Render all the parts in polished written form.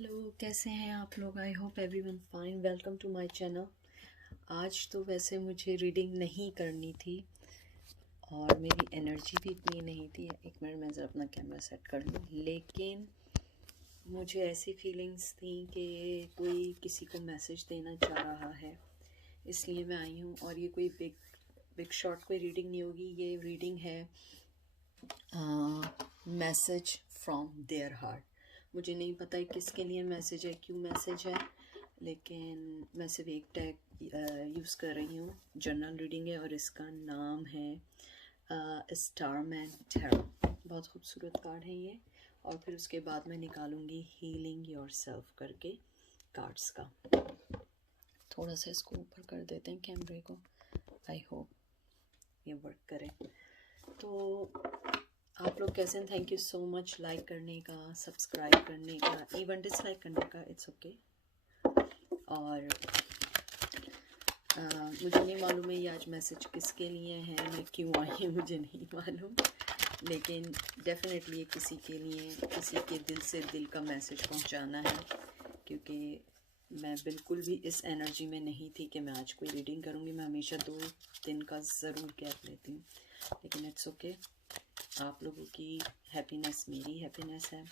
Hello, कैसे हैं आप लोग? I hope everyone fine. Welcome to my channel. आज तो वैसे मुझे रीडिंग नहीं करनी थी और मेरी एनर्जी भी इतनी नहीं थी। एक मिनट मैं ज़रा अपना कैमरा सेट कर लूँ। लेकिन मुझे ऐसी फीलिंग्स थी कि कोई किसी को मैसेज देना चाह रहा है, इसलिए मैं आई हूँ। और ये कोई बिग शॉट कोई रीडिंग नहीं होगी। ये रीडिंग है मैसेज फ्रॉम देयर हार्ट। मुझे नहीं पता है किसके लिए मैसेज है, क्यों मैसेज है, लेकिन मैं सिर्फ एक टैग यूज़ कर रही हूँ। जनरल रीडिंग है और इसका नाम है स्टारमैन टैरो। बहुत खूबसूरत कार्ड है ये। और फिर उसके बाद मैं निकालूंगी हीलिंग योरसेल्फ करके कार्ड्स का। थोड़ा सा इसको ऊपर कर देते हैं कैमरे को। आई होप ये वर्क करे। तो आप लोग कैसे हैं? Thank you so much like करने का, सब्सक्राइब करने का, इवन डिसलाइक करने का, इट्स ओके। और मुझे नहीं मालूम है ये आज मैसेज किसके लिए है, मैं क्यों आई हूँ मुझे नहीं मालूम, लेकिन डेफिनेटली ये किसी के लिए, किसी के दिल से दिल का मैसेज पहुँचाना है। क्योंकि मैं बिल्कुल भी इस एनर्जी में नहीं थी कि मैं आज कोई रीडिंग करूँगी। मैं हमेशा 2 दिन का ज़रूर गैप लेती हूँ, लेकिन इट्स ओके। आप लोगों की हैप्पीनेस मेरी हैप्पीनेस है।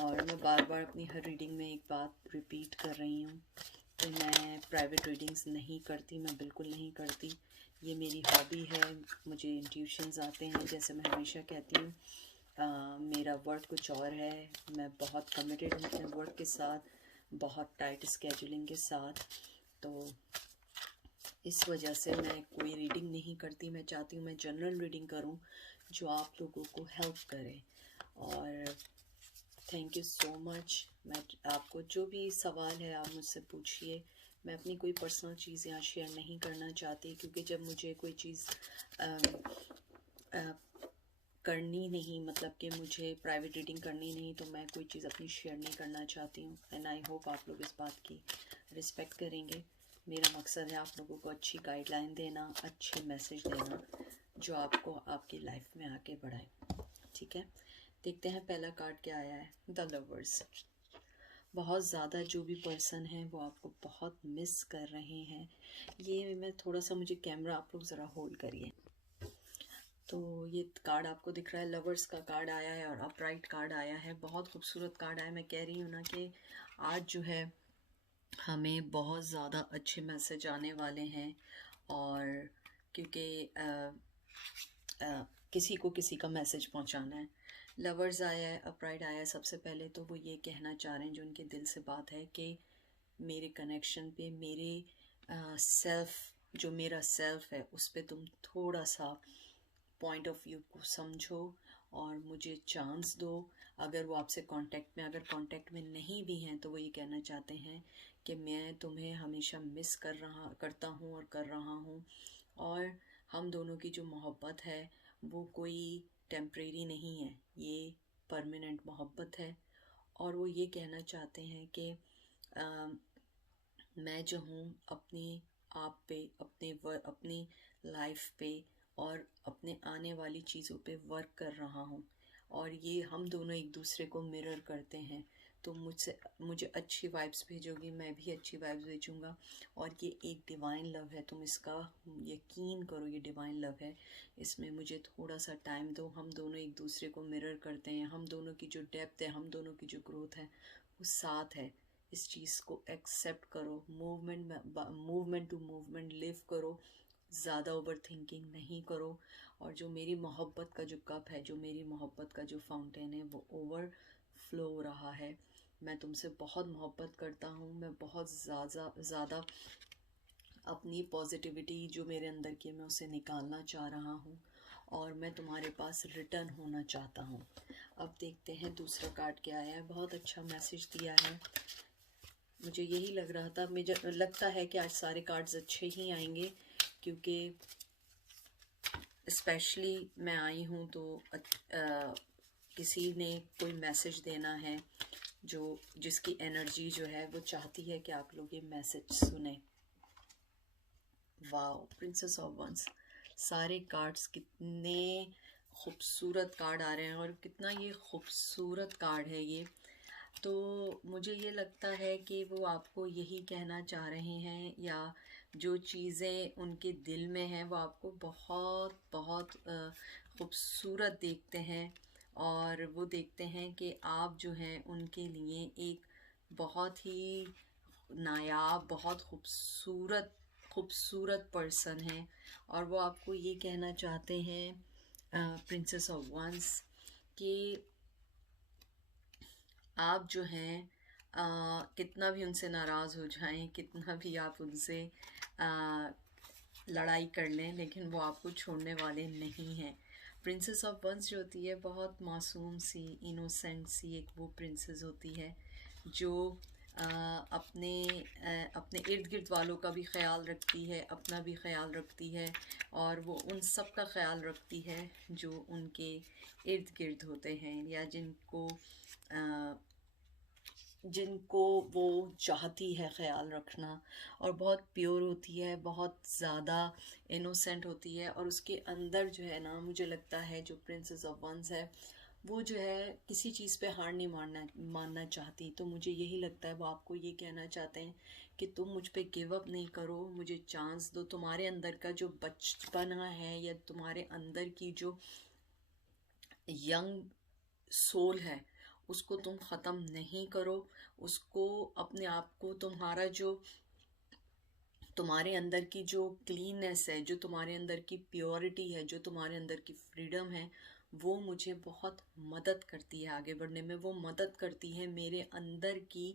और मैं बार बार अपनी हर रीडिंग में एक बात रिपीट कर रही हूँ कि मैं प्राइवेट रीडिंग्स नहीं करती, मैं बिल्कुल नहीं करती। ये मेरी हॉबी है। मुझे इंट्यूशंस आते हैं, जैसे मैं हमेशा कहती हूँ। मेरा वर्क कुछ और है। मैं बहुत कमिटेड हूँ अपने वर्क के साथ, बहुत टाइट स्केजुलिंग के साथ। तो इस वजह से मैं कोई रीडिंग नहीं करती। मैं चाहती हूँ मैं जनरल रीडिंग करूँ जो आप लोगों को हेल्प करे। और थैंक यू सो मच। मैं आपको जो भी सवाल है आप मुझसे पूछिए। मैं अपनी कोई पर्सनल चीज़ यहाँ शेयर नहीं करना चाहती, क्योंकि जब मुझे कोई चीज़ करनी नहीं, मतलब कि मुझे प्राइवेट रीडिंग करनी नहीं, तो मैं कोई चीज़ अपनी शेयर नहीं करना चाहती हूँ। एंड आई होप आप लोग इस बात की रिस्पेक्ट करेंगे। मेरा मकसद है आप लोगों को अच्छी गाइडलाइन देना, अच्छे मैसेज देना जो आपको आपकी लाइफ में आगे बढ़ाए। ठीक है, देखते हैं पहला कार्ड क्या आया है। The lovers. बहुत ज़्यादा जो भी पर्सन है वो आपको बहुत मिस कर रहे हैं। ये मैं थोड़ा सा, मुझे कैमरा आप लोग ज़रा होल्ड करिए। तो ये कार्ड आपको दिख रहा है, लवर्स का कार्ड आया है और अपराइट कार्ड आया है। बहुत खूबसूरत कार्ड आया है। मैं कह रही हूँ ना कि आज जो है हमें बहुत ज़्यादा अच्छे मैसेज आने वाले हैं। और क्योंकि किसी को किसी का मैसेज पहुंचाना है। लवर्स आया है, अपराइट आया है। सबसे पहले तो वो ये कहना चाह रहे हैं, जो उनके दिल से बात है, कि मेरे कनेक्शन पे, मेरे सेल्फ, जो मेरा सेल्फ है उस पर तुम थोड़ा सा पॉइंट ऑफ व्यू को समझो और मुझे चांस दो। अगर वो आपसे कांटेक्ट में, अगर कांटेक्ट में नहीं भी हैं, तो वो ये कहना चाहते हैं कि मैं तुम्हें हमेशा मिस करता हूँ और कर रहा हूँ। और हम दोनों की जो मोहब्बत है वो कोई टेम्परेरी नहीं है, ये परमानेंट मोहब्बत है। और वो ये कहना चाहते हैं कि मैं जो हूँ अपनी आप पे, अपनी लाइफ पे और अपने आने वाली चीज़ों पे वर्क कर रहा हूँ। और ये हम दोनों एक दूसरे को मिरर करते हैं। तो मुझे अच्छी वाइब्स भेजोगी, मैं भी अच्छी वाइब्स भेजूँगा। और ये एक डिवाइन लव है, तुम इसका यकीन करो, ये डिवाइन लव है। इसमें मुझे थोड़ा सा टाइम दो। हम दोनों एक दूसरे को मिरर करते हैं। हम दोनों की जो डेप्थ है, हम दोनों की जो ग्रोथ है वो साथ है। इस चीज़ को एक्सेप्ट करो। मूवमेंट टू मूवमेंट लिव करो। ज़्यादा ओवर थिंकिंग नहीं करो। और जो मेरी मोहब्बत का जो कप है, जो मेरी मोहब्बत का जो फाउंटेन है, वो ओवर फ्लो हो रहा है। मैं तुमसे बहुत मोहब्बत करता हूँ। मैं बहुत ज़्यादा अपनी पॉजिटिविटी जो मेरे अंदर की है, मैं उसे निकालना चाह रहा हूँ। और मैं तुम्हारे पास रिटर्न होना चाहता हूँ। अब देखते हैं दूसरा कार्ड क्या आया है। बहुत अच्छा मैसेज दिया है। मुझे यही लग रहा था, मुझे लगता है कि आज सारे कार्ड्स अच्छे ही आएंगे, क्योंकि स्पेशली मैं आई हूँ तो किसी ने कोई मैसेज देना है, जिसकी एनर्जी जो है वो चाहती है कि आप लोग ये मैसेज सुने। Wow, princess of wands. सारे कार्ड्स कितने खूबसूरत कार्ड आ रहे हैं, और कितना ये खूबसूरत कार्ड है ये। तो मुझे ये लगता है कि वो आपको यही कहना चाह रहे हैं, या जो चीज़ें उनके दिल में हैं वो आपको बहुत बहुत खूबसूरत देखते हैं। और वो देखते हैं कि आप जो हैं उनके लिए एक बहुत ही नायाब, बहुत खूबसूरत खूबसूरत पर्सन है। और वो आपको ये कहना चाहते हैं, प्रिंसेस ऑफ वंस, कि आप जो हैं कितना भी उनसे नाराज़ हो जाएं, कितना भी आप उनसे आ, लड़ाई कर लें, लेकिन वो आपको छोड़ने वाले नहीं हैं। प्रिंसेस ऑफ वंस जो होती है बहुत मासूम सी, इनोसेंट सी एक वो प्रिंसेस होती है जो अपने इर्द गिर्द वालों का भी ख्याल रखती है, अपना भी ख्याल रखती है, और वो उन सब का ख्याल रखती है जो उनके इर्द गिर्द होते हैं, या जिनको वो चाहती है ख्याल रखना। और बहुत प्योर होती है, बहुत ज़्यादा इनोसेंट होती है, और उसके अंदर जो है ना, मुझे लगता है जो प्रिंसेस ऑफ वंस है वो जो है किसी चीज़ पे हार नहीं मानना चाहती। तो मुझे यही लगता है वो आपको ये कहना चाहते हैं कि तुम मुझ पे गिव अप नहीं करो, मुझे चांस दो। तुम्हारे अंदर का जो बचपना है, या तुम्हारे अंदर की जो यंग सोल है, उसको तुम ख़त्म नहीं करो। उसको, अपने आप को, तुम्हारे अंदर की जो क्लीननेस है, जो तुम्हारे अंदर की प्योरिटी है, जो तुम्हारे अंदर की फ्रीडम है, वो मुझे बहुत मदद करती है आगे बढ़ने में। वो मदद करती है मेरे अंदर की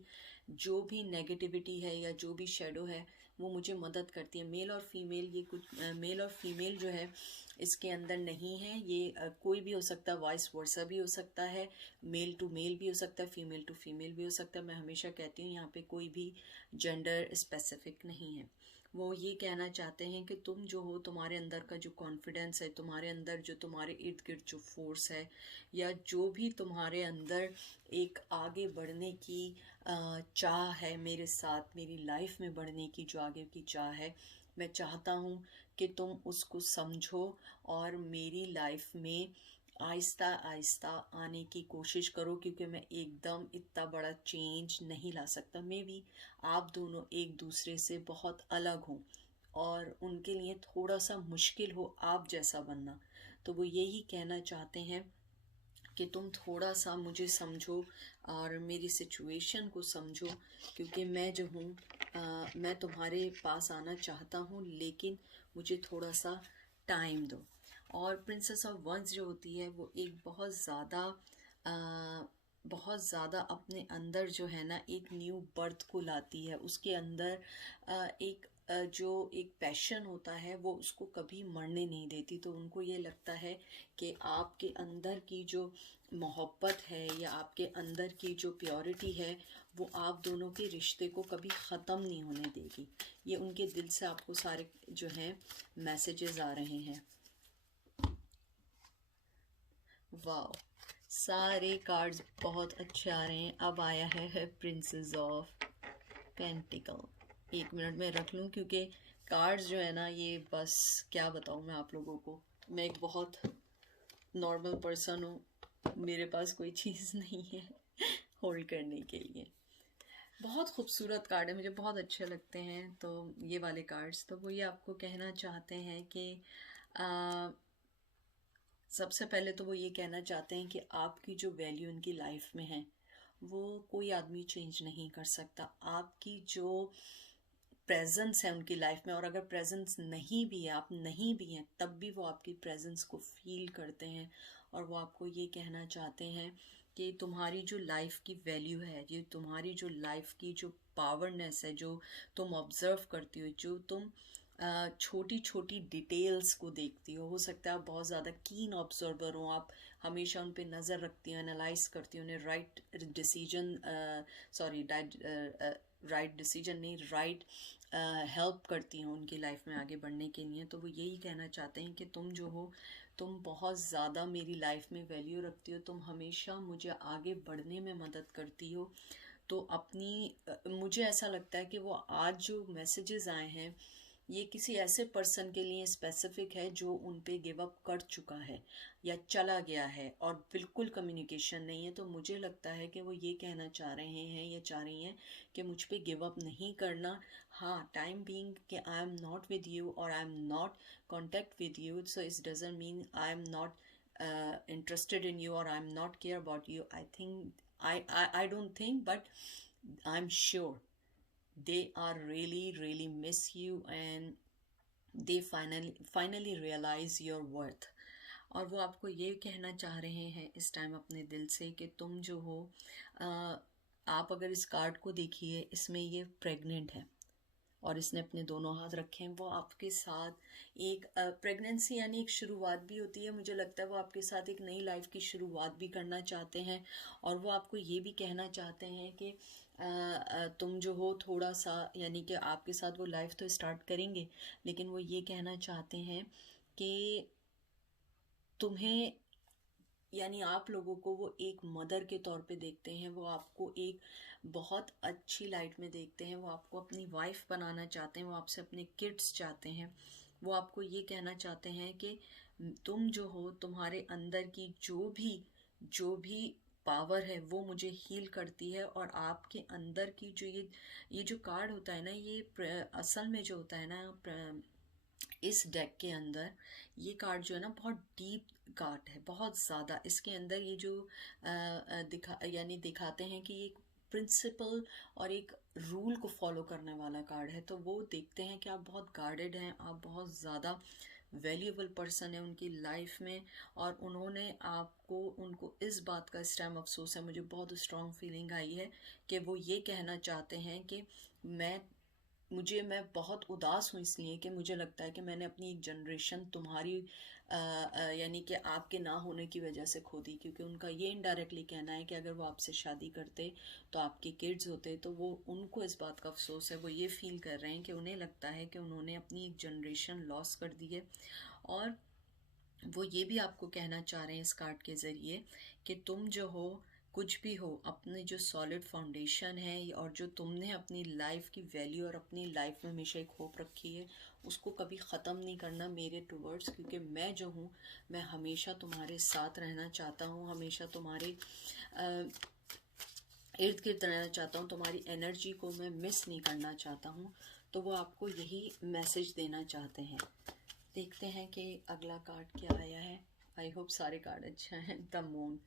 जो भी नेगेटिविटी है या जो भी शेडो है, वो मुझे मदद करती है। मेल और फीमेल, ये कुछ मेल और फीमेल जो है इसके अंदर नहीं है। ये कोई भी हो सकता है, वाइस वर्सा भी हो सकता है, मेल टू मेल भी हो सकता है, फीमेल टू फीमेल भी हो सकता है। मैं हमेशा कहती हूँ यहाँ पे कोई भी जेंडर स्पेसिफिक नहीं है। वो ये कहना चाहते हैं कि तुम जो हो, तुम्हारे अंदर का जो कॉन्फिडेंस है, तुम्हारे अंदर जो, तुम्हारे इर्द गिर्द जो फोर्स है, या जो भी तुम्हारे अंदर एक आगे बढ़ने की चाह है, मेरे साथ मेरी लाइफ में बढ़ने की जो आगे की चाह है, मैं चाहता हूँ कि तुम उसको समझो और मेरी लाइफ में आहिस्ता आहिस्ता आने की कोशिश करो। क्योंकि मैं एकदम इतना बड़ा चेंज नहीं ला सकता। मे बी आप दोनों एक दूसरे से बहुत अलग हों और उनके लिए थोड़ा सा मुश्किल हो आप जैसा बनना। तो वो यही कहना चाहते हैं कि तुम थोड़ा सा मुझे समझो और मेरी सिचुएशन को समझो। क्योंकि मैं जो हूँ, मैं तुम्हारे पास आना चाहता हूँ, लेकिन मुझे थोड़ा सा टाइम दो। और प्रिंसेस ऑफ वंस जो होती है वो एक बहुत ज़्यादा अपने अंदर जो है ना एक न्यू बर्थ को लाती है। उसके अंदर जो एक पैशन होता है वो उसको कभी मरने नहीं देती। तो उनको ये लगता है कि आपके अंदर की जो मोहब्बत है या आपके अंदर की जो प्योरिटी है, वो आप दोनों के रिश्ते को कभी ख़त्म नहीं होने देगी। ये उनके दिल से आपको सारे जो हैं मैसेजेस आ रहे हैं। वाह, सारे कार्ड्स बहुत अच्छे आ रहे हैं। अब आया है प्रिंसेस ऑफ पेंटिकल। एक मिनट में रख लूँ क्योंकि कार्ड्स जो है ना, ये बस क्या बताऊँ मैं आप लोगों को। मैं एक बहुत नॉर्मल पर्सन हूँ, मेरे पास कोई चीज़ नहीं है होल्ड करने के लिए। बहुत खूबसूरत कार्ड है, मुझे बहुत अच्छे लगते हैं तो ये वाले कार्ड्स। तो वो ये आपको कहना चाहते हैं कि सबसे पहले तो वो ये कहना चाहते हैं कि आपकी जो वैल्यू उनकी लाइफ में है वो कोई आदमी चेंज नहीं कर सकता। आपकी जो प्रेजेंस है उनकी लाइफ में, और अगर प्रेजेंस नहीं भी है, आप नहीं भी हैं, तब भी वो आपकी प्रेजेंस को फील करते हैं। और वो आपको ये कहना चाहते हैं कि तुम्हारी जो लाइफ की वैल्यू है, ये तुम्हारी जो लाइफ की जो पावरनेस है, जो तुम ऑब्जर्व करती हो, जो तुम छोटी छोटी डिटेल्स को देखती हो सकता है आप बहुत ज़्यादा कीन ऑब्जर्वर हो, आप हमेशा उन पे नज़र रखती हो, एनालाइज करती हो, उन्हें right decision, sorry right decision नहीं, राइट हेल्प करती हूँ उनकी लाइफ में आगे बढ़ने के लिए। तो वो यही कहना चाहते हैं कि तुम जो हो, तुम बहुत ज़्यादा मेरी लाइफ में वैल्यू रखती हो, तुम हमेशा मुझे आगे बढ़ने में मदद करती हो। तो मुझे ऐसा लगता है कि वो आज जो मैसेजेस आए हैं ये किसी ऐसे पर्सन के लिए स्पेसिफिक है जो उन पे गिव अप कर चुका है या चला गया है और बिल्कुल कम्युनिकेशन नहीं है। तो मुझे लगता है कि वो ये कहना चाह रहे हैं या चाह रही हैं कि मुझ पे गिव अप नहीं करना। हाँ, टाइम बीइंग कि I am not with you और I am not contact with you, so it doesn't mean I am not interested in you or I'm not care about you. I think I don't think, but I'm sure they are really miss you and they finally realize your worth. और वो आपको ये कहना चाह रहे हैं इस time अपने दिल से कि तुम जो हो, आप अगर इस कार्ड को देखिए, इसमें ये प्रेग्नेंट है और इसने अपने दोनों हाथ रखे हैं। वो आपके साथ एक प्रेगनेंसी यानी एक शुरुआत भी होती है, मुझे लगता है वो आपके साथ एक नई लाइफ की शुरुआत भी करना चाहते हैं। और वो आपको ये भी कहना चाहते हैं कि तुम जो हो थोड़ा सा, यानी कि आपके साथ वो लाइफ तो स्टार्ट करेंगे, लेकिन वो ये कहना चाहते हैं कि तुम्हें, यानी आप लोगों को वो एक मदर के तौर पे देखते हैं, वो आपको एक बहुत अच्छी लाइट में देखते हैं, वो आपको अपनी वाइफ बनाना चाहते हैं, वो आपसे अपने किड्स चाहते हैं। वो आपको ये कहना चाहते हैं कि तुम जो हो, तुम्हारे अंदर की जो भी पावर है वो मुझे हील करती है। और आपके अंदर की जो ये जो कार्ड होता है ना, ये असल में जो होता है ना, इस डेक के अंदर ये कार्ड जो है ना बहुत डीप कार्ड है, बहुत ज़्यादा। इसके अंदर ये जो दिखाते हैं कि ये प्रिंसिपल और एक रूल को फॉलो करने वाला कार्ड है। तो वो देखते हैं कि आप बहुत गार्डेड हैं, आप बहुत ज़्यादा वैल्यूएबल पर्सन है उनकी लाइफ में। और उनको इस बात का इस टाइम अफसोस है, मुझे बहुत स्ट्रॉन्ग फीलिंग आई है कि वो ये कहना चाहते हैं कि मैं बहुत उदास हूँ, इसलिए कि मुझे लगता है कि मैंने अपनी एक जनरेशन तुम्हारी यानी कि आपके ना होने की वजह से खो दी। क्योंकि उनका ये इनडायरेक्टली कहना है कि अगर वो आपसे शादी करते तो आपके किड्स होते, तो वो उनको इस बात का अफसोस है। वो ये फील कर रहे हैं कि उन्हें लगता है कि उन्होंने अपनी एक जनरेशन लॉस कर दी है। और वो ये भी आपको कहना चाह रहे हैं इस कार्ड के ज़रिए कि तुम जो हो, कुछ भी हो, अपने जो सॉलिड फाउंडेशन है और जो तुमने अपनी लाइफ की वैल्यू और अपनी लाइफ में हमेशा एक होप रखी है, उसको कभी ख़त्म नहीं करना मेरे टूवर्ड्स। क्योंकि मैं जो हूँ, मैं हमेशा तुम्हारे साथ रहना चाहता हूँ, हमेशा तुम्हारे इर्द गिर्द रहना चाहता हूँ, तुम्हारी एनर्जी को मैं मिस नहीं करना चाहता हूँ। तो वो आपको यही मैसेज देना चाहते हैं। देखते हैं कि अगला कार्ड क्या आया है। आई होप सारे कार्ड अच्छा हैं। द मून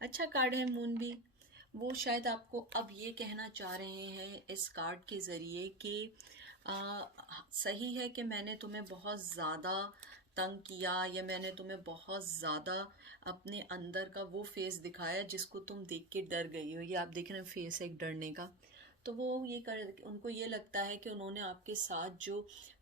अच्छा कार्ड है, मून भी। वो शायद आपको अब ये कहना चाह रहे हैं इस कार्ड के ज़रिए कि सही है कि मैंने तुम्हें बहुत ज़्यादा तंग किया, या मैंने तुम्हें बहुत ज़्यादा अपने अंदर का वो फेस दिखाया जिसको तुम देख के डर गई हो। ये आप देख रहे हैं फेस एक डरने का। तो वो उनको ये लगता है कि उन्होंने आपके साथ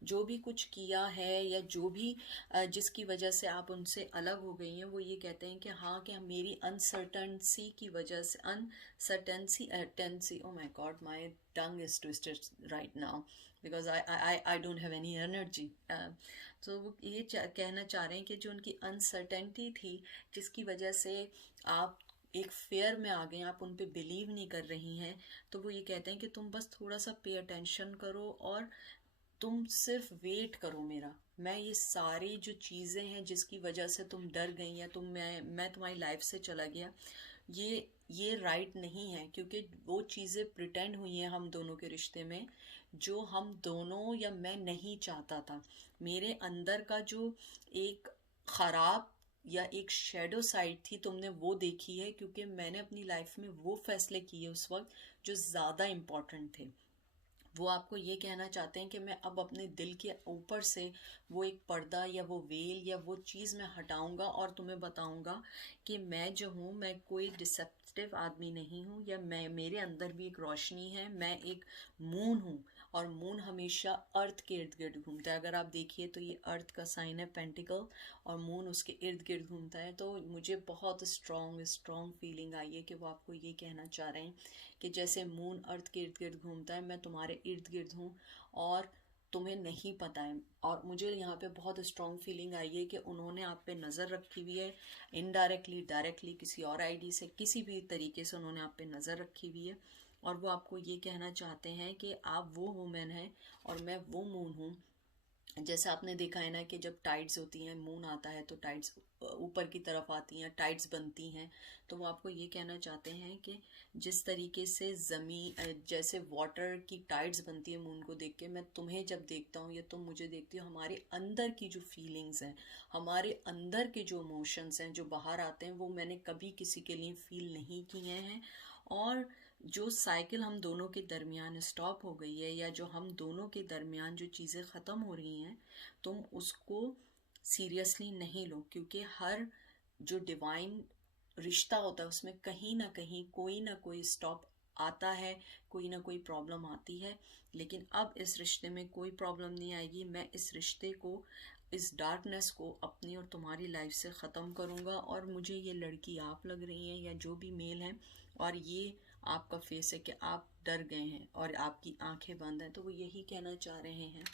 जो भी कुछ किया है, या जो भी जिसकी वजह से आप उनसे अलग हो गई हैं, वो ये कहते हैं कि हाँ, कि मेरी अनसर्टनसी की वजह से, Tennessee, oh my God, my tongue is twisted right now because I don't have any energy. तो वो ये कहना चाह रहे हैं कि जो उनकी अनसर्टेनिटी थी, जिसकी वजह से आप एक फेयर में आ गए, आप उन पे बिलीव नहीं कर रही हैं, तो वो ये कहते हैं कि तुम बस थोड़ा सा पे अटेंशन करो और तुम सिर्फ वेट करो मेरा। मैं ये सारी जो चीज़ें हैं जिसकी वजह से तुम डर गई, या मैं तुम्हारी लाइफ से चला गया, ये राइट नहीं है। क्योंकि वो चीज़ें प्रिटेंड हुई हैं हम दोनों के रिश्ते में, जो हम दोनों या मैं नहीं चाहता था। मेरे अंदर का जो एक ख़राब या एक शेडो साइड थी, तुमने वो देखी है। क्योंकि मैंने अपनी लाइफ में वो फैसले किए उस वक्त जो ज़्यादा इम्पोर्टेंट थे। वो आपको ये कहना चाहते हैं कि मैं अब अपने दिल के ऊपर से वो एक पर्दा या वो वेल या वो चीज़ मैं हटाऊंगा और तुम्हें बताऊंगा कि मैं जो हूँ, मैं कोई डिसेप्टिव आदमी नहीं हूँ, या मेरे अंदर भी एक रोशनी है। मैं एक मून हूँ, और मून हमेशा अर्थ के इर्द गिर्द घूमता है। अगर आप देखिए तो ये अर्थ का साइन है, पेंटिकल, और मून उसके इर्द गिर्द घूमता है। तो मुझे बहुत स्ट्रॉन्ग फीलिंग आई है कि वो आपको ये कहना चाह रहे हैं कि जैसे मून अर्थ के इर्द गिर्द घूमता है, मैं तुम्हारे इर्द गिर्द हूँ और तुम्हें नहीं पता है। और मुझे यहाँ पे बहुत स्ट्रॉन्ग फीलिंग आई है कि उन्होंने आप पे नज़र रखी हुई है, इनडायरेक्टली, डायरेक्टली, किसी और आईडी से, किसी भी तरीके से उन्होंने आप पे नज़र रखी हुई है। और वो आपको ये कहना चाहते हैं कि आप वो वुमेन हैं और मैं वो मून हूँ जैसे आपने देखा है ना कि जब टाइड्स होती हैं, मून आता है तो टाइड्स ऊपर की तरफ आती हैं, टाइड्स बनती हैं, तो वो आपको ये कहना चाहते हैं कि जिस तरीके से जैसे वाटर की टाइड्स बनती है मून को देख के, मैं तुम्हें जब देखता हूँ या तुम मुझे देखती हो, हमारे अंदर की जो फीलिंग्स हैं, हमारे अंदर के जो इमोशंस हैं जो बाहर आते हैं, वो मैंने कभी किसी के लिए फील नहीं किए हैं। और जो साइकिल हम दोनों के दरमियान स्टॉप हो गई है, या जो हम दोनों के दरमियान जो चीज़ें ख़त्म हो रही हैं, तुम उसको सीरियसली नहीं लो, क्योंकि हर जो डिवाइन रिश्ता होता है उसमें कहीं ना कोई स्टॉप आता है, कोई ना कोई प्रॉब्लम आती है। लेकिन अब इस रिश्ते में कोई प्रॉब्लम नहीं आएगी। मैं इस रिश्ते को, इस डार्कनेस को अपनी और तुम्हारी लाइफ से ख़त्म करूँगा। और मुझे ये लड़की आप लग रही हैं या जो भी मेल हैं, और ये आपका फेस है कि आप डर गए हैं और आपकी आंखें बंद हैं, तो वो यही कहना चाह रहे हैं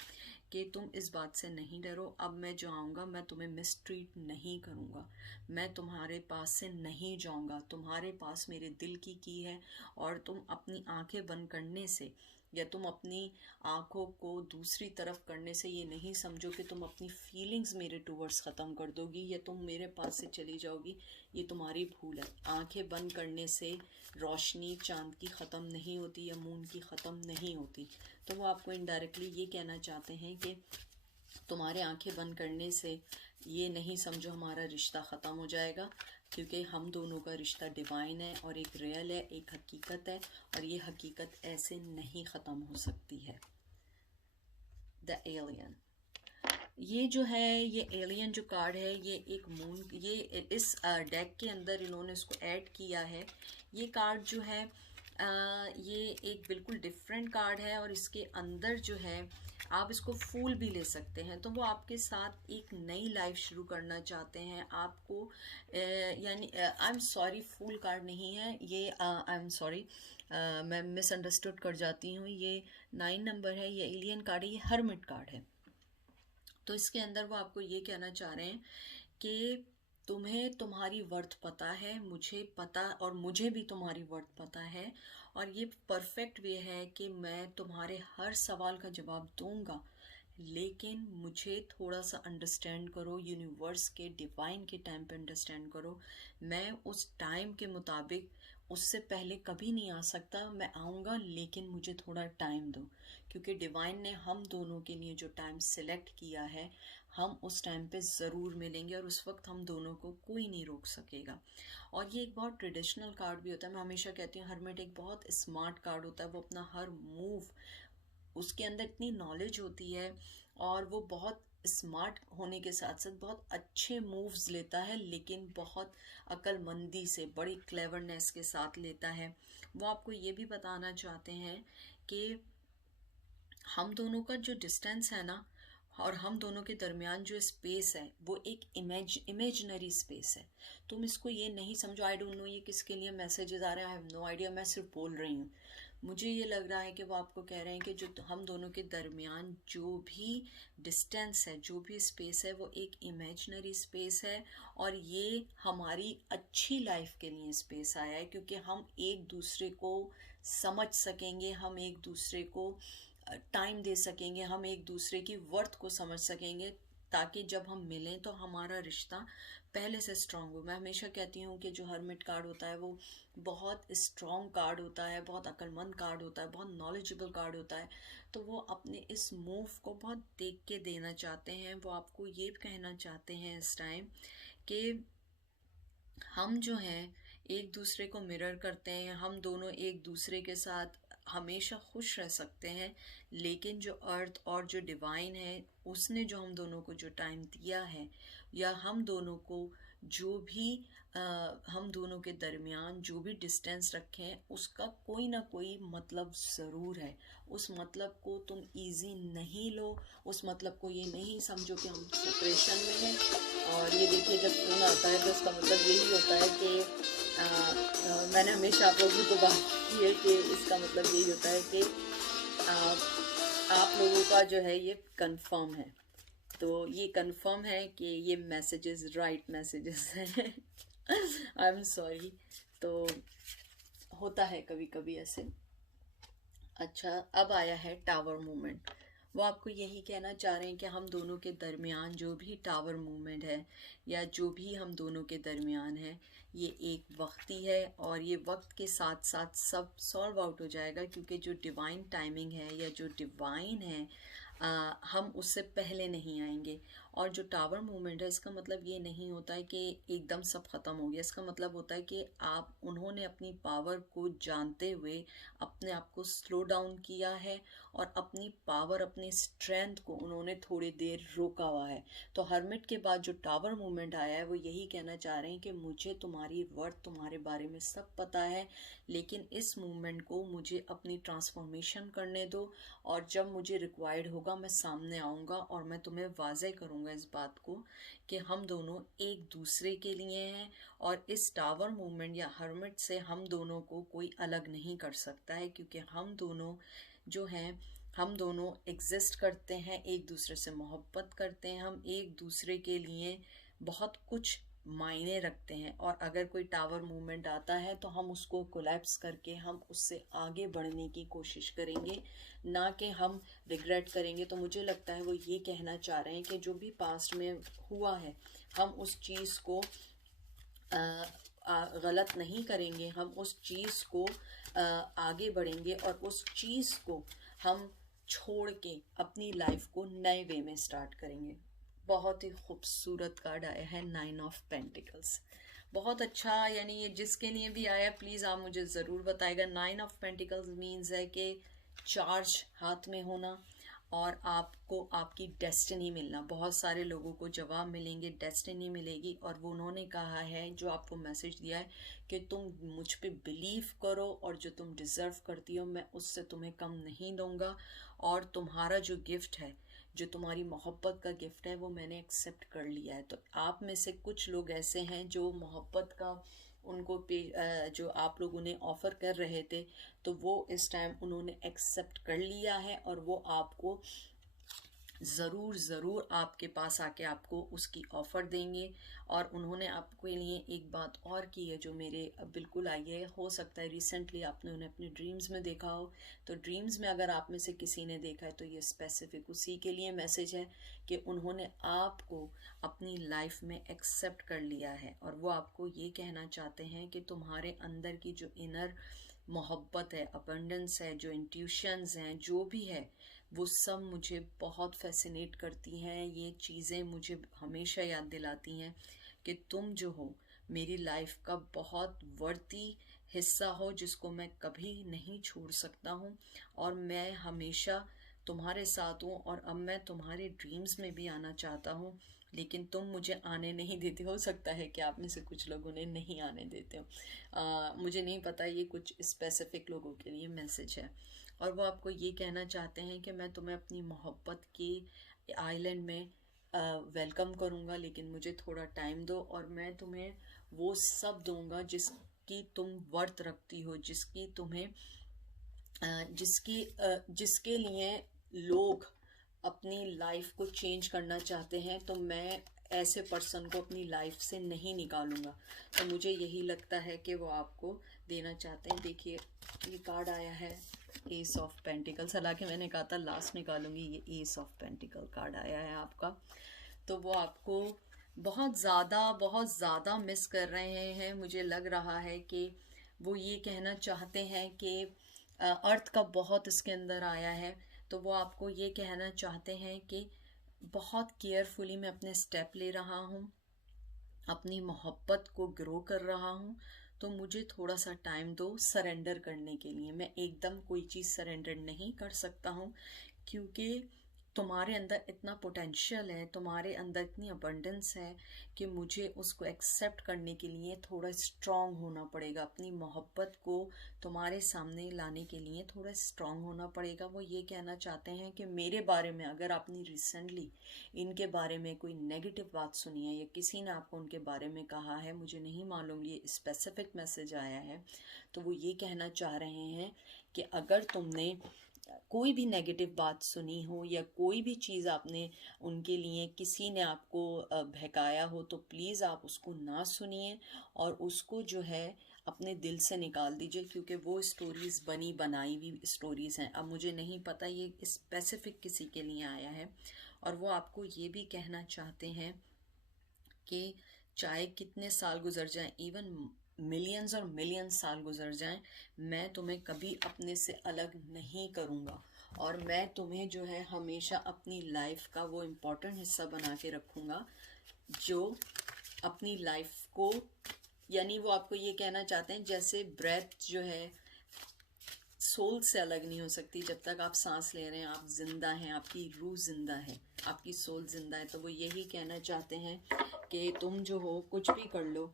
कि तुम इस बात से नहीं डरो। अब मैं जो आऊँगा, मैं तुम्हें मिसट्रीट नहीं करूँगा, मैं तुम्हारे पास से नहीं जाऊँगा, तुम्हारे पास मेरे दिल की है। और तुम अपनी आंखें बंद करने से या तुम अपनी आंखों को दूसरी तरफ करने से ये नहीं समझो कि तुम अपनी फीलिंग्स मेरे टूवर्ड्स ख़त्म कर दोगी या तुम मेरे पास से चली जाओगी। ये तुम्हारी भूल है। आंखें बंद करने से रोशनी चांद की ख़त्म नहीं होती या मून की ख़त्म नहीं होती। तो वो आपको इनडायरेक्टली ये कहना चाहते हैं कि तुम्हारे आंखें बंद करने से ये नहीं समझो हमारा रिश्ता ख़त्म हो जाएगा, क्योंकि हम दोनों का रिश्ता डिवाइन है और एक रियल है, एक हकीकत है, और ये हकीकत ऐसे नहीं ख़त्म हो सकती है। द एलियन, ये जो है, ये एलियन जो कार्ड है, ये एक मून, ये इस डेक के अंदर इन्होंने इसको ऐड किया है। ये कार्ड जो है ये एक बिल्कुल डिफरेंट कार्ड है, और इसके अंदर जो है आप इसको फूल भी ले सकते हैं। तो वो आपके साथ एक नई लाइफ शुरू करना चाहते हैं आपको, यानी I am sorry, fool card नहीं है ये, आई एम सॉरी, मैं मिसअंडरस्टूड कर जाती हूँ। ये 9 नंबर है, ये एलियन कार्ड है, ये हर्मिट कार्ड है। तो इसके अंदर वो आपको ये कहना चाह रहे हैं कि तुम्हें तुम्हारी वर्थ पता है, मुझे पता, और मुझे भी तुम्हारी वर्थ पता है, और ये परफेक्ट वे है कि मैं तुम्हारे हर सवाल का जवाब दूंगा। लेकिन मुझे थोड़ा सा अंडरस्टैंड करो, यूनिवर्स के डिवाइन के टाइम पे अंडरस्टैंड करो। मैं उस टाइम के मुताबिक, उससे पहले कभी नहीं आ सकता, मैं आऊँगा, लेकिन मुझे थोड़ा टाइम दो, क्योंकि डिवाइन ने हम दोनों के लिए जो टाइम सिलेक्ट किया है, हम उस टाइम पे ज़रूर मिलेंगे, और उस वक्त हम दोनों को कोई नहीं रोक सकेगा। और ये एक बहुत ट्रेडिशनल कार्ड भी होता है। मैं हमेशा कहती हूँ हरमिट एक बहुत स्मार्ट कार्ड होता है। वो अपना हर मूव, उसके अंदर इतनी नॉलेज होती है, और वो बहुत स्मार्ट होने के साथ साथ बहुत अच्छे मूव्स लेता है, लेकिन बहुत अक्लमंदी से, बड़ी क्लेवरनेस के साथ लेता है। वो आपको ये भी बताना चाहते हैं कि हम दोनों का जो डिस्टेंस है ना, और हम दोनों के दरमियान जो स्पेस है, वो एक इमेजनरी स्पेस है। तुम इसको ये नहीं समझो। आई डोंट नो ये किसके लिए मैसेजेस आ रहे हैं, आई हैव नो आइडिया, मैं सिर्फ बोल रही हूँ। मुझे ये लग रहा है कि वो आपको कह रहे हैं कि जो हम दोनों के दरमियान जो भी डिस्टेंस है, जो भी स्पेस है, वो एक इमेजनरी स्पेस है, और ये हमारी अच्छी लाइफ के लिए स्पेस आया है, क्योंकि हम एक दूसरे को समझ सकेंगे, हम एक दूसरे को टाइम दे सकेंगे, हम एक दूसरे की वर्थ को समझ सकेंगे, ताकि जब हम मिलें तो हमारा रिश्ता पहले से स्ट्रांग हो। मैं हमेशा कहती हूँ कि जो हर्मिट कार्ड होता है वो बहुत स्ट्रांग कार्ड होता है, बहुत अक्लमंद कार्ड होता है, बहुत नॉलेजेबल कार्ड होता है। तो वो अपने इस मूव को बहुत देख के देना चाहते हैं। वो आपको ये कहना चाहते हैं इस टाइम कि हम जो हैं एक दूसरे को मिरर करते हैं, हम दोनों एक दूसरे के साथ हमेशा खुश रह सकते हैं, लेकिन जो अर्थ और जो डिवाइन है, उसने जो हम दोनों को जो टाइम दिया है, या हम दोनों को जो भी हम दोनों के दरमियान जो भी डिस्टेंस रखे हैं, उसका कोई ना कोई मतलब ज़रूर है। उस मतलब को तुम इजी नहीं लो, उस मतलब को ये नहीं समझो कि हम सेपरेशन में हैं। और ये देखिए, जब फोन आता है तो उसका मतलब यही होता है कि मैंने हमेशा आप लोगों को बात की है कि इसका मतलब यही होता है कि आप लोगों का जो है ये कंफर्म है। तो ये कंफर्म है कि ये मैसेजेस राइट मैसेजेस हैं। आई एम सॉरी, तो होता है कभी कभी ऐसे। अच्छा, अब आया है टावर मोमेंट। वो आपको यही कहना चाह रहे हैं कि हम दोनों के दरमियान जो भी टावर मूवमेंट है या जो भी हम दोनों के दरमियान है, ये एक वक्ती है और ये वक्त के साथ साथ सब सॉल्व आउट हो जाएगा, क्योंकि जो डिवाइन टाइमिंग है या जो डिवाइन है हम उससे पहले नहीं आएंगे। और जो टावर मूवमेंट है, इसका मतलब ये नहीं होता है कि एकदम सब ख़त्म हो गया। इसका मतलब होता है कि उन्होंने अपनी पावर को जानते हुए अपने आप को स्लो डाउन किया है और अपनी पावर, अपनी स्ट्रेंथ को उन्होंने थोड़ी देर रोका हुआ है। तो हर्मिट के बाद जो टावर मूवमेंट आया है, वो यही कहना चाह रहे हैं कि मुझे तुम्हारी वर्थ, तुम्हारे बारे में सब पता है, लेकिन इस मूवमेंट को मुझे अपनी ट्रांसफॉर्मेशन करने दो, और जब मुझे रिक्वायर्ड होगा मैं सामने आऊँगा और मैं तुम्हें वाज़े करूँगा इस बात को कि हम दोनों एक दूसरे के लिए हैं। और इस टावर मूवमेंट या हर्मिट से हम दोनों को कोई अलग नहीं कर सकता है, क्योंकि हम दोनों जो हैं, हम दोनों एग्जिस्ट करते हैं, एक दूसरे से मोहब्बत करते हैं, हम एक दूसरे के लिए बहुत कुछ मायने रखते हैं। और अगर कोई टावर मूवमेंट आता है तो हम उसको कोलैप्स करके हम उससे आगे बढ़ने की कोशिश करेंगे, ना कि हम रिग्रेट करेंगे। तो मुझे लगता है वो ये कहना चाह रहे हैं कि जो भी पास्ट में हुआ है, हम उस चीज़ को गलत नहीं करेंगे, हम उस चीज़ को आगे बढ़ेंगे और उस चीज़ को हम छोड़ के अपनी लाइफ को नए वे में स्टार्ट करेंगे। बहुत ही खूबसूरत कार्ड आया है 9 ऑफ पेंटिकल्स। बहुत अच्छा, यानी ये जिसके लिए भी आया प्लीज़ आप मुझे ज़रूर बताएगा। 9 ऑफ पेंटिकल्स मीन्स है कि चार्ज हाथ में होना और आपको आपकी डेस्टिनी मिलना। बहुत सारे लोगों को जवाब मिलेंगे, डेस्टिनी मिलेगी, और वो उन्होंने कहा है, जो आपको मैसेज दिया है, कि तुम मुझ पे बिलीव करो और जो तुम डिज़र्व करती हो मैं उससे तुम्हें कम नहीं दूंगा। और तुम्हारा जो गिफ्ट है, जो तुम्हारी मोहब्बत का गिफ्ट है, वो मैंने एक्सेप्ट कर लिया है। तो आप में से कुछ लोग ऐसे हैं जो मोहब्बत का उनको जो आप लोग उन्हें ऑफ़र कर रहे थे, तो वो इस टाइम उन्होंने एक्सेप्ट कर लिया है और वो आपको ज़रूर ज़रूर आपके पास आके आपको उसकी ऑफ़र देंगे। और उन्होंने आपके लिए एक बात और की है जो मेरे बिल्कुल आई है। हो सकता है रिसेंटली आपने उन्हें अपने ड्रीम्स में देखा हो, तो ड्रीम्स में अगर आप में से किसी ने देखा है तो ये स्पेसिफिक उसी के लिए मैसेज है कि उन्होंने आपको अपनी लाइफ में एक्सेप्ट कर लिया है। और वो आपको ये कहना चाहते हैं कि तुम्हारे अंदर की जो इनर मोहब्बत है, अबंडेंस है, जो इंट्यूशंस हैं, जो भी है, वो सब मुझे बहुत फैसिनेट करती हैं। ये चीज़ें मुझे हमेशा याद दिलाती हैं कि तुम जो हो मेरी लाइफ का बहुत वर्ती हिस्सा हो, जिसको मैं कभी नहीं छोड़ सकता हूँ। और मैं हमेशा तुम्हारे साथ हूँ और अब मैं तुम्हारे ड्रीम्स में भी आना चाहता हूँ, लेकिन तुम मुझे आने नहीं देते। हो सकता है कि आप में से कुछ लोग उन्हें नहीं आने देते हो, मुझे नहीं पता, ये कुछ स्पेसिफिक लोगों के लिए मैसेज है। और वो आपको ये कहना चाहते हैं कि मैं तुम्हें अपनी मोहब्बत की आइलैंड में वेलकम करूँगा, लेकिन मुझे थोड़ा टाइम दो और मैं तुम्हें वो सब दूंगा जिसकी तुम वर्थ रखती हो, जिसकी तुम्हें जिसके लिए लोग अपनी लाइफ को चेंज करना चाहते हैं। तो मैं ऐसे पर्सन को अपनी लाइफ से नहीं निकालूंगा। तो मुझे यही लगता है कि वो आपको देना चाहते हैं। देखिए ये कार्ड आया है एस ऑफ पेंटिकल्स, हालांकि मैंने कहा था लास्ट निकालूंगी, ये एस ऑफ पेंटिकल कार्ड आया है आपका। तो वो आपको बहुत ज़्यादा मिस कर रहे हैं। मुझे लग रहा है कि वो ये कहना चाहते हैं कि अर्थ का बहुत इसके अंदर आया है। तो वो आपको ये कहना चाहते हैं कि बहुत केयरफुली मैं अपने स्टेप ले रहा हूँ, अपनी मोहब्बत को ग्रो कर रहा हूँ। तो मुझे थोड़ा सा टाइम दो सरेंडर करने के लिए। मैं एकदम कोई चीज़ सरेंडर नहीं कर सकता हूँ, क्योंकि तुम्हारे अंदर इतना पोटेंशियल है, तुम्हारे अंदर इतनी अबंडेंस है कि मुझे उसको एक्सेप्ट करने के लिए थोड़ा स्ट्रांग होना पड़ेगा। अपनी मोहब्बत को तुम्हारे सामने लाने के लिए थोड़ा स्ट्रांग होना पड़ेगा। वो ये कहना चाहते हैं कि मेरे बारे में अगर आपने रिसेंटली इनके बारे में कोई नेगेटिव बात सुनी है या किसी ने आपको उनके बारे में कहा है, मुझे नहीं मालूम, ये स्पेसिफिक मैसेज आया है। तो वो ये कहना चाह रहे हैं कि अगर तुमने कोई भी नेगेटिव बात सुनी हो या कोई भी चीज़ आपने उनके लिए, किसी ने आपको बहकाया हो, तो प्लीज़ आप उसको ना सुनिए और उसको जो है अपने दिल से निकाल दीजिए, क्योंकि वो स्टोरीज़ बनी बनाई हुई स्टोरीज़ हैं। अब मुझे नहीं पता ये स्पेसिफिक किसी के लिए आया है, और वो आपको ये भी कहना चाहते हैं कि चाहे कितने साल गुजर जाएं, इवन मिलियंस और मिलियंस साल गुजर जाएं, मैं तुम्हें कभी अपने से अलग नहीं करूँगा, और मैं तुम्हें जो है हमेशा अपनी लाइफ का वो इम्पोर्टेंट हिस्सा बना के रखूँगा जो अपनी लाइफ को, यानी वो आपको ये कहना चाहते हैं जैसे ब्रेथ जो है सोल से अलग नहीं हो सकती। जब तक आप सांस ले रहे हैं आप जिंदा हैं, आपकी रूह जिंदा है, आपकी सोल जिंदा है। तो वो यही कहना चाहते हैं कि तुम जो हो कुछ भी कर लो,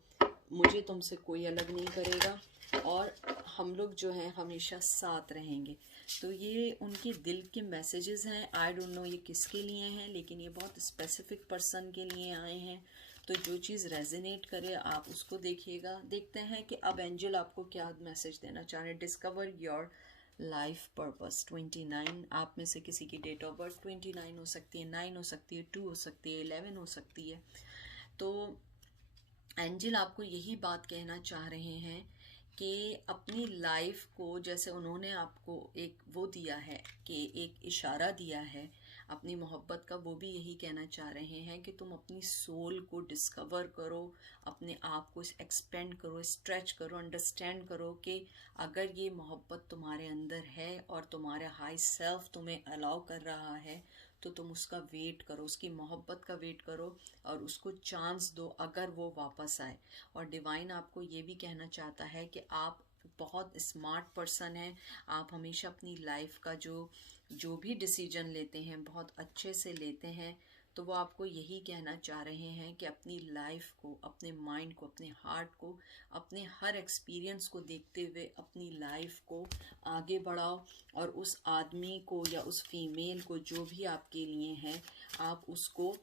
मुझे तुमसे कोई अलग नहीं करेगा, और हम लोग जो हैं हमेशा साथ रहेंगे। तो ये उनके दिल के मैसेजेस हैं। आई डोंट नो ये किसके लिए हैं, लेकिन ये बहुत स्पेसिफिक पर्सन के लिए आए हैं। तो जो चीज़ रेजोनेट करे आप उसको देखिएगा। देखते हैं कि अब एंजल आपको क्या मैसेज देना चाह रहे हैं। डिस्कवर योर लाइफ पर्पस 29, आप में से किसी की डेट ऑफ बर्थ 29 हो सकती है, 9 हो सकती है, 2 हो सकती है, 11 हो सकती है। तो एंजल आपको यही बात कहना चाह रहे हैं कि अपनी लाइफ को, जैसे उन्होंने आपको एक वो दिया है कि एक इशारा दिया है अपनी मोहब्बत का, वो भी यही कहना चाह रहे हैं कि तुम अपनी सोल को डिस्कवर करो, अपने आप को एक्सपेंड करो, स्ट्रेच करो, अंडरस्टैंड करो कि अगर ये मोहब्बत तुम्हारे अंदर है और तुम्हारा हाई सेल्फ तुम्हें अलाउ कर रहा है, तो तुम उसका वेट करो, उसकी मोहब्बत का वेट करो और उसको चांस दो अगर वो वापस आए। और डिवाइन आपको ये भी कहना चाहता है कि आप बहुत स्मार्ट पर्सन हैं, आप हमेशा अपनी लाइफ का जो भी डिसीजन लेते हैं बहुत अच्छे से लेते हैं। तो वो आपको यही कहना चाह रहे हैं कि अपनी लाइफ को, अपने माइंड को, अपने हार्ट को, अपने हर एक्सपीरियंस को देखते हुए अपनी लाइफ को आगे बढ़ाओ, और उस आदमी को या उस फीमेल को जो भी आपके लिए है, आप उसको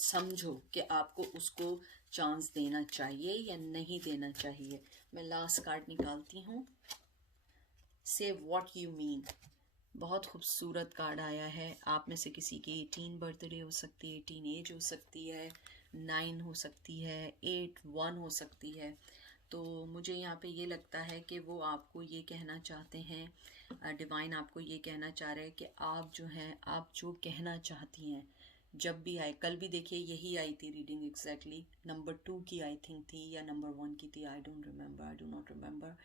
समझो कि आपको उसको चांस देना चाहिए या नहीं देना चाहिए। मैं लास्ट कार्ड निकालती हूँ। से व्हाट यू मीन, बहुत खूबसूरत कार्ड आया है। आप में से किसी की 18 बर्थडे हो सकती है, 18 एज हो सकती है, 9 हो सकती है, 8 1 हो सकती है। तो मुझे यहाँ पे ये लगता है कि वो आपको ये कहना चाहते हैं, डिवाइन आपको ये कहना चाह रहे हैं कि आप जो हैं, आप जो कहना चाहती हैं जब भी आए, कल भी देखिए यही आई थी रीडिंग एग्जैक्टली, नंबर 2 की आई थिंक थी या नंबर 1 की थी, I don't remember, I do not remember.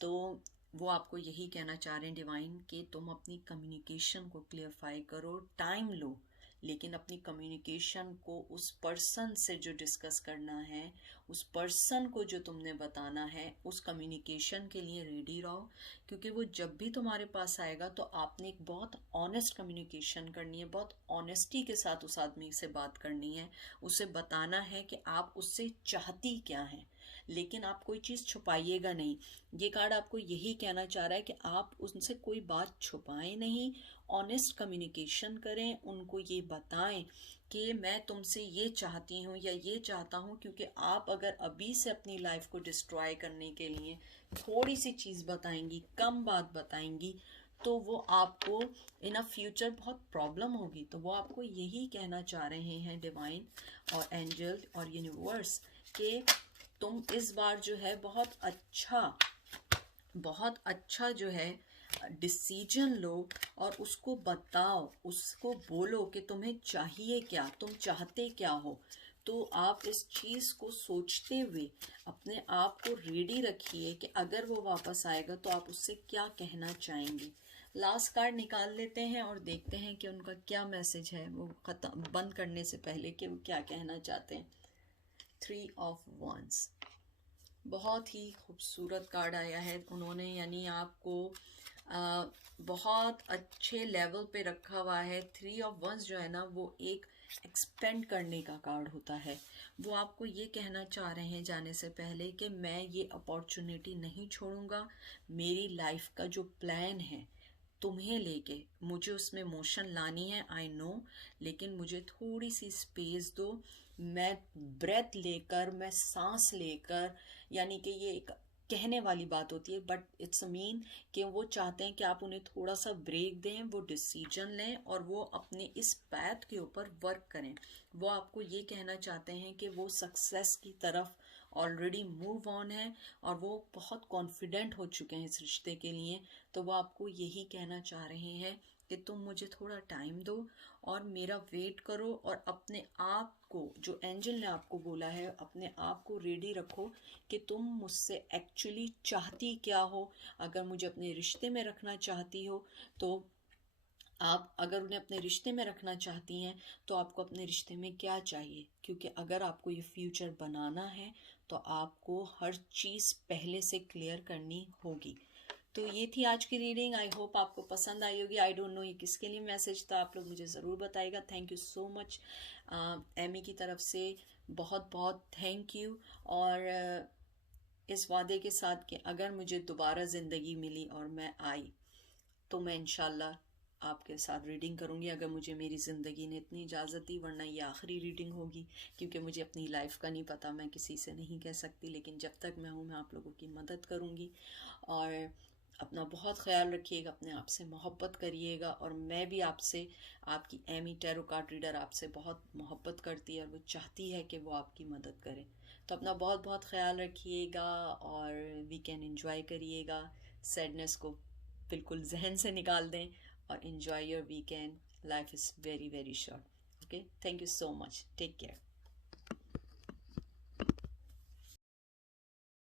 तो वो आपको यही कहना चाह रहे हैं डिवाइन कि तुम अपनी कम्युनिकेशन को क्लियरफाई करो, टाइम लो, लेकिन अपनी कम्युनिकेशन को उस पर्सन से जो डिस्कस करना है, उस पर्सन को जो तुमने बताना है, उस कम्युनिकेशन के लिए रेडी रहो। क्योंकि वो जब भी तुम्हारे पास आएगा तो आपने एक बहुत ऑनेस्ट कम्युनिकेशन करनी है, बहुत ऑनेस्टी के साथ उस आदमी से बात करनी है, उसे बताना है कि आप उससे चाहती क्या हैं, लेकिन आप कोई चीज़ छुपाइएगा नहीं। ये कार्ड आपको यही कहना चाह रहा है कि आप उनसे कोई बात छुपाएं नहीं, ऑनेस्ट कम्युनिकेशन करें, उनको ये बताएं कि मैं तुमसे ये चाहती हूँ या ये चाहता हूँ। क्योंकि आप अगर अभी से अपनी लाइफ को डिस्ट्रॉय करने के लिए थोड़ी सी चीज़ बताएंगी, कम बात बताएंगी, तो वो आपको इन अ फ्यूचर बहुत प्रॉब्लम होगी। तो वो आपको यही कहना चाह रहे हैं डिवाइन और एंजल और यूनिवर्स कि तुम इस बार जो है बहुत अच्छा जो है डिसीजन लो, और उसको बताओ, उसको बोलो कि तुम्हें चाहिए क्या, तुम चाहते क्या हो। तो आप इस चीज़ को सोचते हुए अपने आप को रेडी रखिए कि अगर वो वापस आएगा तो आप उससे क्या कहना चाहेंगे। लास्ट कार्ड निकाल लेते हैं और देखते हैं कि उनका क्या मैसेज है, वो खत्म बंद करने से पहले कि वो क्या कहना चाहते हैं। 3 ऑफ वंस, बहुत ही खूबसूरत कार्ड आया है। उन्होंने यानी आपको बहुत अच्छे लेवल पे रखा हुआ है। 3 ऑफ वंस जो है ना, वो एक एक्सपेंड करने का कार्ड होता है। वो आपको ये कहना चाह रहे हैं जाने से पहले कि मैं ये अपॉर्चुनिटी नहीं छोड़ूंगा। मेरी लाइफ का जो प्लान है तुम्हें लेके, मुझे उसमें मोशन लानी है, आई नो, लेकिन मुझे थोड़ी सी स्पेस दो। मैं ब्रेथ लेकर, मैं सांस लेकर, यानी कि ये एक कहने वाली बात होती है, बट इट्स अ मीन कि वो चाहते हैं कि आप उन्हें थोड़ा सा ब्रेक दें, वो डिसीजन लें और वो अपने इस पैथ के ऊपर वर्क करें। वो आपको ये कहना चाहते हैं कि वो सक्सेस की तरफ ऑलरेडी मूव ऑन है और वो बहुत कॉन्फिडेंट हो चुके हैं इस रिश्ते के लिए। तो वो आपको यही कहना चाह रहे हैं कि तुम मुझे थोड़ा टाइम दो और मेरा वेट करो, और अपने आप को, जो एंजल ने आपको बोला है, अपने आप को रेडी रखो कि तुम मुझसे एक्चुअली चाहती क्या हो। अगर मुझे अपने रिश्ते में रखना चाहती हो तो आप, अगर उन्हें अपने रिश्ते में रखना चाहती हैं तो आपको अपने रिश्ते में क्या चाहिए, क्योंकि अगर आपको ये फ्यूचर बनाना है तो आपको हर चीज़ पहले से क्लियर करनी होगी। तो ये थी आज की रीडिंग। आई होप आपको पसंद आई होगी। आई डोंट नो ये किसके लिए मैसेज था, आप लोग मुझे ज़रूर बताइएगा। Thank you so much Amy की तरफ से, बहुत बहुत थैंक यू। और इस वादे के साथ कि अगर मुझे दोबारा ज़िंदगी मिली और मैं आई तो मैं इंशाल्लाह आपके साथ रीडिंग करूंगी, अगर मुझे मेरी ज़िंदगी ने इतनी इजाज़त दी, वरना ये आखिरी रीडिंग होगी, क्योंकि मुझे अपनी लाइफ का नहीं पता, मैं किसी से नहीं कह सकती। लेकिन जब तक मैं हूँ मैं आप लोगों की मदद करूँगी। और अपना बहुत ख्याल रखिएगा, अपने आप से मोहब्बत करिएगा। और मैं भी आपसे, आपकी एमी टैरो कार्ड रीडर आपसे बहुत मोहब्बत करती है और वो चाहती है कि वो आपकी मदद करे। तो अपना बहुत बहुत ख्याल रखिएगा और वीकेंड एंजॉय करिएगा। सैडनेस को बिल्कुल जहन से निकाल दें और enjoy your weekend. Life is very, very short. Okay, thank you so much. Take care.